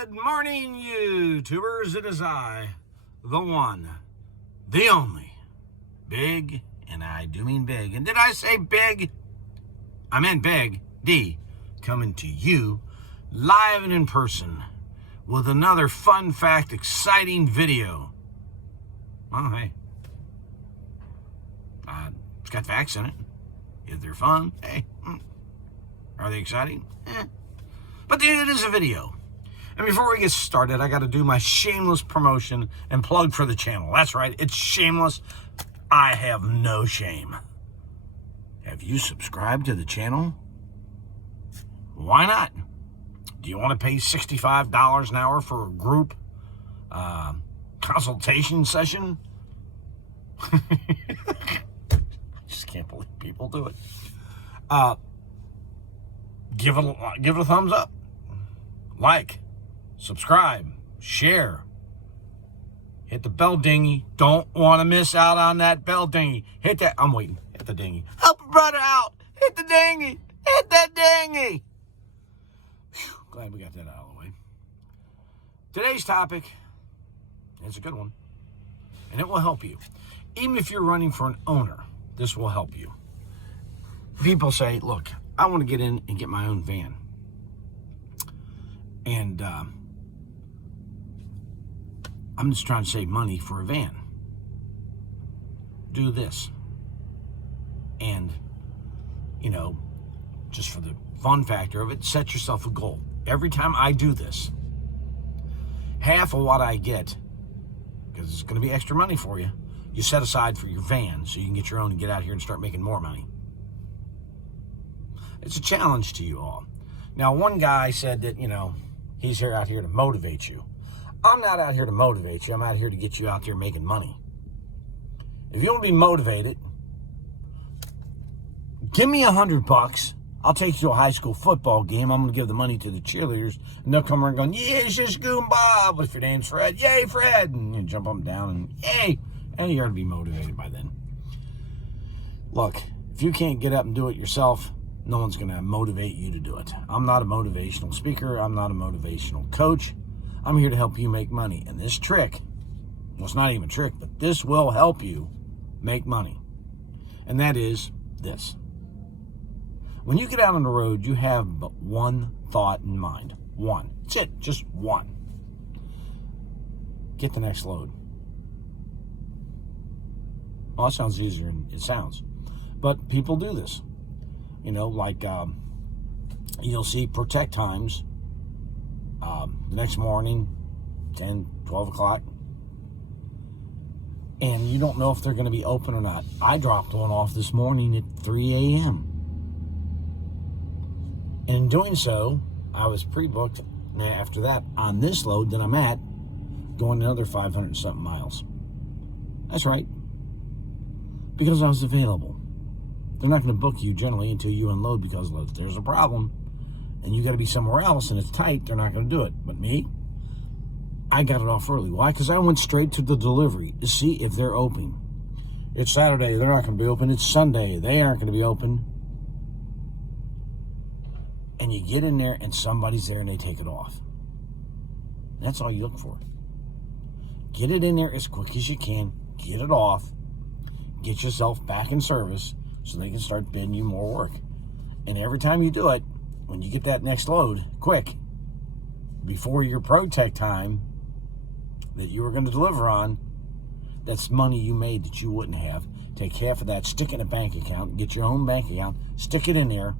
Good morning, YouTubers. It is I, the one, the only, Big, and I do mean big. And did I say big? I meant Big D, coming to you live and in person with another fun fact, exciting video. Well, hey, it's got facts in it. If they're fun, hey, are they exciting? But it is a video. And before we get started, I got to do my shameless promotion and plug for the channel. That's right, it's shameless. I have no shame. Have you subscribed to the channel? Why not? Do you want to pay $65 an hour for a group consultation session? Just can't believe people do it. Give it a thumbs up. Like, subscribe, share. Hit the bell dingy. Don't want to miss out on that bell dingy. Hit that. I'm waiting. Hit the dingy. Help a brother out. Hit the dingy. Hit that dingy. Whew, glad we got that out of the way. Today's topic is a good one, and it will help you. Even if you're running for an owner, this will help you. People say, look, I want to get in and get my own van. And I'm just trying to save money for a van. Do this. And, just for the fun factor of it, set yourself a goal. Every time I do this, half of what I get, because it's going to be extra money for you, you set aside for your van so you can get your own and get out here and start making more money. It's a challenge to you all. Now, one guy said that, he's out here to motivate you. I'm not out here to motivate you. I'm out here to get you out there making money. If you want to be motivated, give me $100. I'll take you to a high school football game. I'm going to give the money to the cheerleaders, and they'll come around going, yeah, it's just Goon Bob. If your name's Fred, yay, Fred. And you jump up and down, and yay. And you're going to be motivated by then. Look, if you can't get up and do it yourself, no one's going to motivate you to do it. I'm not a motivational speaker. I'm not a motivational coach. I'm here to help you make money. And this trick, well, it's not even a trick, but this will help you make money. And that is this. When you get out on the road, you have but one thought in mind. One. That's it. Just one. Get the next load. Well, that sounds easier than it sounds. But people do this. You'll see protect times the next morning, 10, 12 o'clock, and you don't know if they're going to be open or not. I dropped one off this morning at 3 a.m. And in doing so, I was pre-booked after that on this load that I'm at, going another 500 and something miles. That's right. Because I was available. They're not going to book you generally until you unload, because if there's a problem and you got to be somewhere else and it's tight, they're not going to do it. But me, I got it off early. Why? Because I went straight to the delivery to see if they're open. It's Saturday. They're not going to be open. It's Sunday. They aren't going to be open. And you get in there and somebody's there and they take it off. That's all you look for. Get it in there as quick as you can. Get it off. Get yourself back in service, so they can start bidding you more work. And every time you do it, when you get that next load, quick, before your protect time that you were going to deliver on, that's money you made that you wouldn't have. Take half of that, stick it in a bank account, get your own bank account, stick it in there,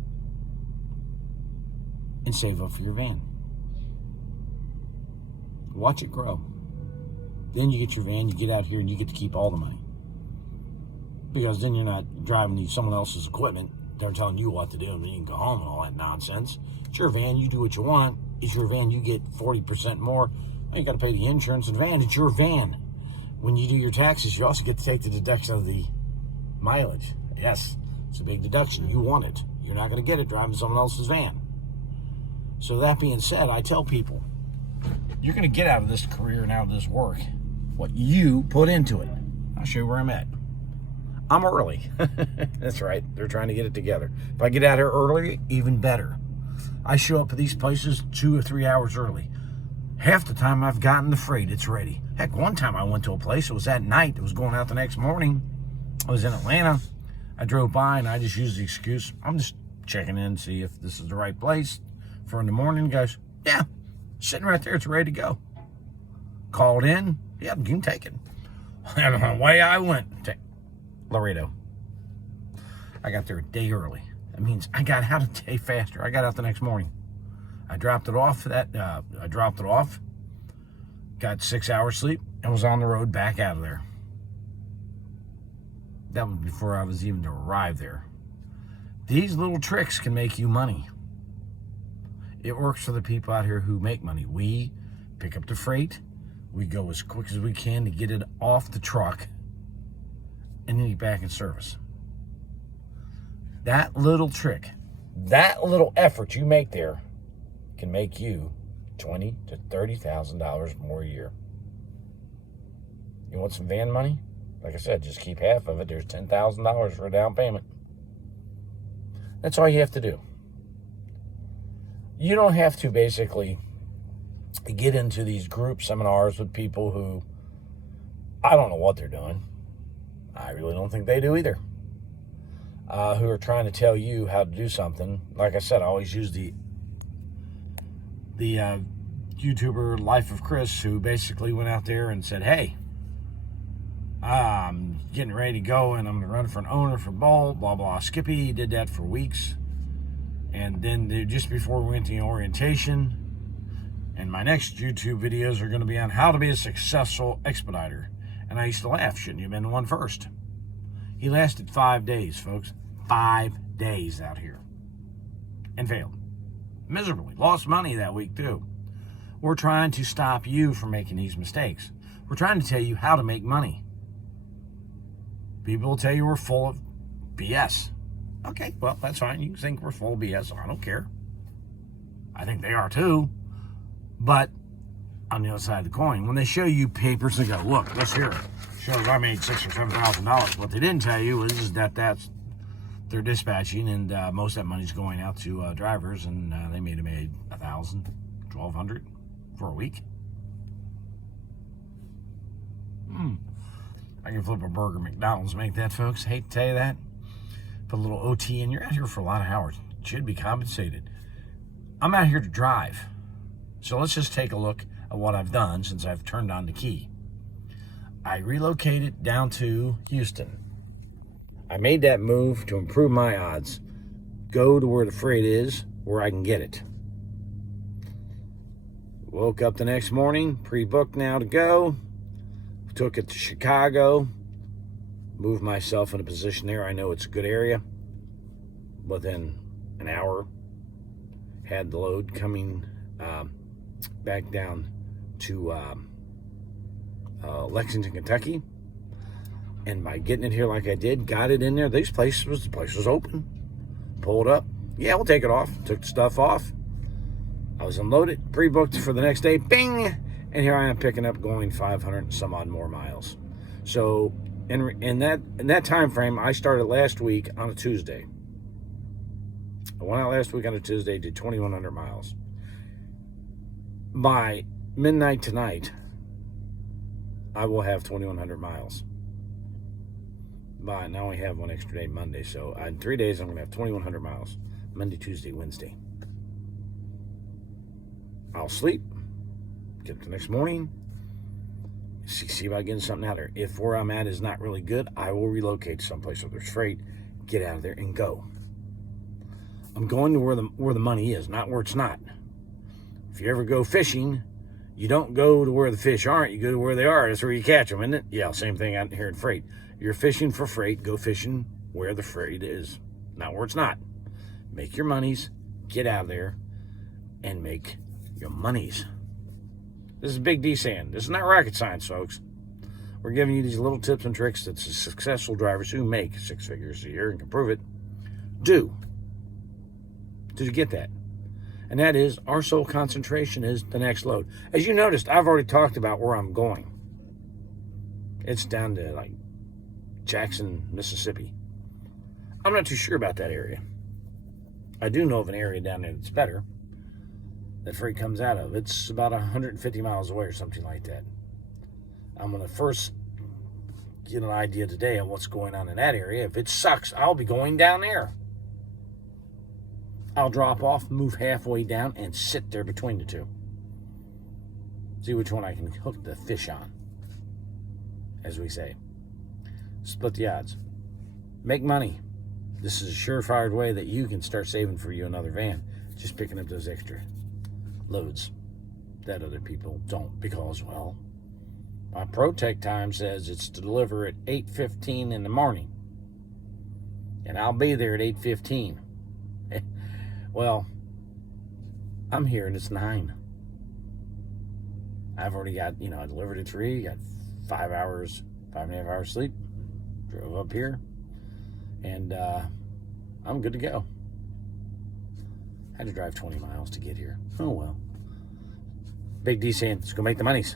and save up for your van. Watch it grow. Then you get your van, you get out here, and you get to keep all the money. Because then you're not driving someone else's equipment. They're telling you what to do, and then you can go home and all that nonsense. It's your van. You do what you want. It's your van. You get 40% more. Well, you got to pay the insurance and van. It's your van. When you do your taxes, you also get to take the deduction of the mileage. Yes, it's a big deduction. You want it. You're not going to get it driving someone else's van. So that being said, I tell people, you're going to get out of this career and out of this work what you put into it. I'll show you where I'm at. I'm early. That's right. They're trying to get it together. If I get out here early, even better. I show up at these places 2 or 3 hours early. Half the time I've gotten the freight, it's ready. Heck, one time I went to a place, it was at night, it was going out the next morning. I was in Atlanta. I drove by and I just used the excuse, I'm just checking in, see if this is the right place for in the morning. Guys, yeah, sitting right there, it's ready to go. Called in, yeah, you can take it. And away I went to Laredo. I got there a day early. That means I got out a day faster. I got out the next morning. I dropped it off. Got 6 hours sleep, and was on the road back out of there. That was before I was even to arrive there. These little tricks can make you money. It works for the people out here who make money. We pick up the freight. We go as quick as we can to get it off the truck and then get back in service. That little trick, that little effort you make there can make you $20,000 to $30,000 more a year. You want some van money? Like I said, just keep half of it. There's $10,000 for a down payment. That's all you have to do. You don't have to basically get into these group seminars with people who, I don't know what they're doing. I really don't think they do either. Who are trying to tell you how to do something. Like I said, I always use the YouTuber Life of Chris, who basically went out there and said, hey, I'm getting ready to go and I'm going to run for an owner for Bolt, blah, blah. Skippy, he did that for weeks. And then just before we went to the orientation, and my next YouTube videos are going to be on how to be a successful expediter. And I used to laugh, shouldn't you have been the one first? He lasted 5 days, folks. 5 days out here. And failed. Miserably. Lost money that week, too. We're trying to stop you from making these mistakes. We're trying to tell you how to make money. People will tell you we're full of BS. Okay, well, that's fine. You think we're full of BS. I don't care. I think they are, too. But on the other side of the coin, when they show you papers, they go, look, this here shows I made $6,000 or $7,000. What they didn't tell you is that they're dispatching, and most of that money's going out to drivers, and they may have made $1,000, $1,200 for a week. I can flip a burger at McDonald's, make that, folks. Hate to tell you that. Put a little OT in. You're out here for a lot of hours. You should be compensated. I'm out here to drive. So let's just take a look at what I've done since I've turned on the key. I relocated down to Houston. I made that move to improve my odds. Go to where the freight is, where I can get it. Woke up the next morning, pre-booked now to go. Took it to Chicago. Moved myself in a position there. I know it's a good area. Within an hour, had the load coming back down to Lexington, Kentucky. And by getting it here like I did, got it in there, the place was open. Pulled up. Yeah, we'll take it off. Took the stuff off. I was unloaded, pre-booked for the next day. Bing! And here I am picking up, going 500 and some odd more miles. So in that time frame, I started last week on a Tuesday. I went out last week on a Tuesday, did 2,100 miles. By midnight tonight, I will have 2,100 miles. But now I have one extra day, Monday. So in 3 days, I'm going to have 2,100 miles. Monday, Tuesday, Wednesday. I'll sleep. Get up the next morning. See about getting something out there. If where I'm at is not really good, I will relocate to someplace where there's freight. Get out of there and go. I'm going to where the money is, not where it's not. If you ever go fishing, you don't go to where the fish aren't. You go to where they are. That's where you catch them, isn't it? Yeah, same thing out here in freight. You're fishing for freight. Go fishing where the freight is, not where it's not. Make your monies. Get out of there and make your monies. This is Big D saying, this is not rocket science, folks. We're giving you these little tips and tricks that successful drivers who make 6 figures a year and can prove it do. Did you get that? And that is, our sole concentration is the next load. As you noticed, I've already talked about where I'm going. It's down to like Jackson, Mississippi. I'm not too sure about that area. I do know of an area down there that's better. that freight comes out of. It's about 150 miles away or something like that. I'm going to first get an idea today on what's going on in that area. If it sucks, I'll be going down there. I'll drop off, move halfway down, and sit there between the two. See which one I can hook the fish on, as we say. Split the odds. Make money. This is a surefire way that you can start saving for you another van. Just picking up those extra loads that other people don't, because, well, my ProTech time says it's to deliver at 8:15 in the morning. And I'll be there at 8:15. Well, I'm here and it's 9. I've already got, I delivered at 3, got 5.5 hours sleep, drove up here, and I'm good to go. Had to drive 20 miles to get here. Oh well. Big D saying, let's go make the monies.